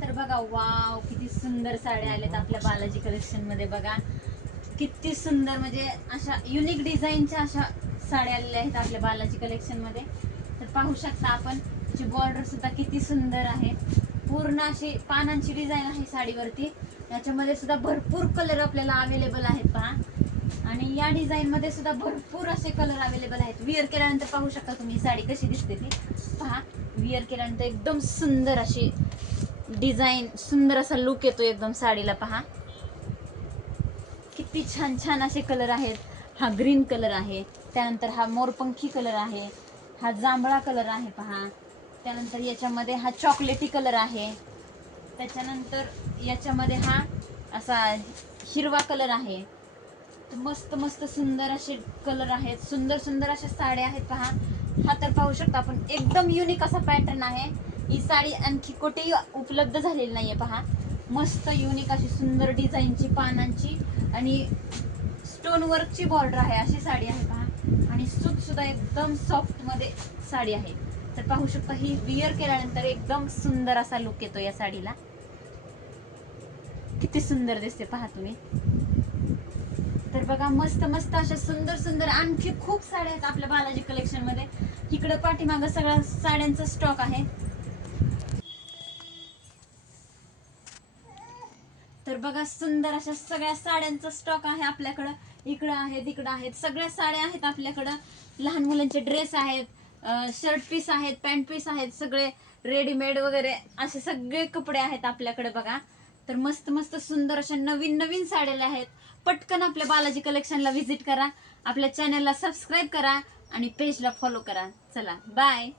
तर बघा वाव किती सुंदर साड्या आल्यात आपल्या बालाजी कलेक्शन मध्ये. बघा किती सुंदर, म्हणजे अशा युनिक डिझाईनच्या अशा साड्या आलेल्या आहेत आपल्या बालाजी कलेक्शन मध्ये. तर पाहू शकता आपण, त्याची बॉर्डर सुद्धा किती सुंदर आहे. पूर्ण अशी पानांची डिझाईन आहे साडीवरती. याच्यामध्ये सुद्धा भरपूर कलर आपल्याला अवेलेबल आहेत पहा. आणि या डिझाईन मध्ये सुद्धा भरपूर असे कलर अवेलेबल आहेत. विअर केल्यानंतर पाहू शकता तुम्ही साडी कशी दिसते ती पहा. विअर केल्यानंतर एकदम सुंदर अशी डिझाईन, सुंदर असा लुक येतो एकदम साडीला पहा. किती छान छान असे कलर आहेत. हा ग्रीन कलर आहे, त्यानंतर हा मोरपंखी कलर आहे, हा जांभळा कलर आहे पहा. त्यानंतर याच्यामध्ये हा चॉकलेटी कलर आहे. त्याच्यानंतर याच्यामध्ये हा असा हिरवा कलर आहे. मस्त मस्त सुंदर असे कलर आहेत. सुंदर सुंदर अशा साड्या आहेत पहा. हा तर पाहू शकता आपण, एकदम युनिक असा पॅटर्न आहे. ही साडी आणखी कुठेही उपलब्ध झालेली नाहीये पहा. मस्त युनिक अशी सुंदर डिझाईनची पानांची आणि स्टोन वर्कची बॉर्डर आहे अशी साडी आहे पहा. आणि सूत सुद्धा एकदम सॉफ्ट मध्ये साडी आहे. तर पाहू शकता, ही विअर केल्यानंतर एकदम सुंदर असा लुक येतो या साडीला. किती सुंदर दिसते पहा तुम्ही. तर बघा मस्त मस्त अशा सुंदर सुंदर आणखी खूप साड्या आहेत आपल्या बालाजी कलेक्शन मध्ये. इकडे पाठीमागं सगळ्या साड्यांचा स्टॉक आहे. तर बघा सुंदर अशा सगळ्या साड्यांचा स्टॉक आहे आपल्याकडं. इकडं आहेत, इकडं आहेत, सगळ्या साड्या आहेत आपल्याकडं. लहान मुलांचे ड्रेस आहेत, शर्ट पीस आहेत, पॅन्ट पीस आहेत, सगळे रेडीमेड वगैरे असे सगळे कपडे आहेत आपल्याकडे बघा. तर मस्त मस्त सुंदर अशा नवीन नवीन साड्या आहेत. पटकन आपल्या बालाजी कलेक्शनला व्हिजिट करा, आपल्या चॅनलला सबस्क्राईब करा आणि पेजला फॉलो करा. चला बाय.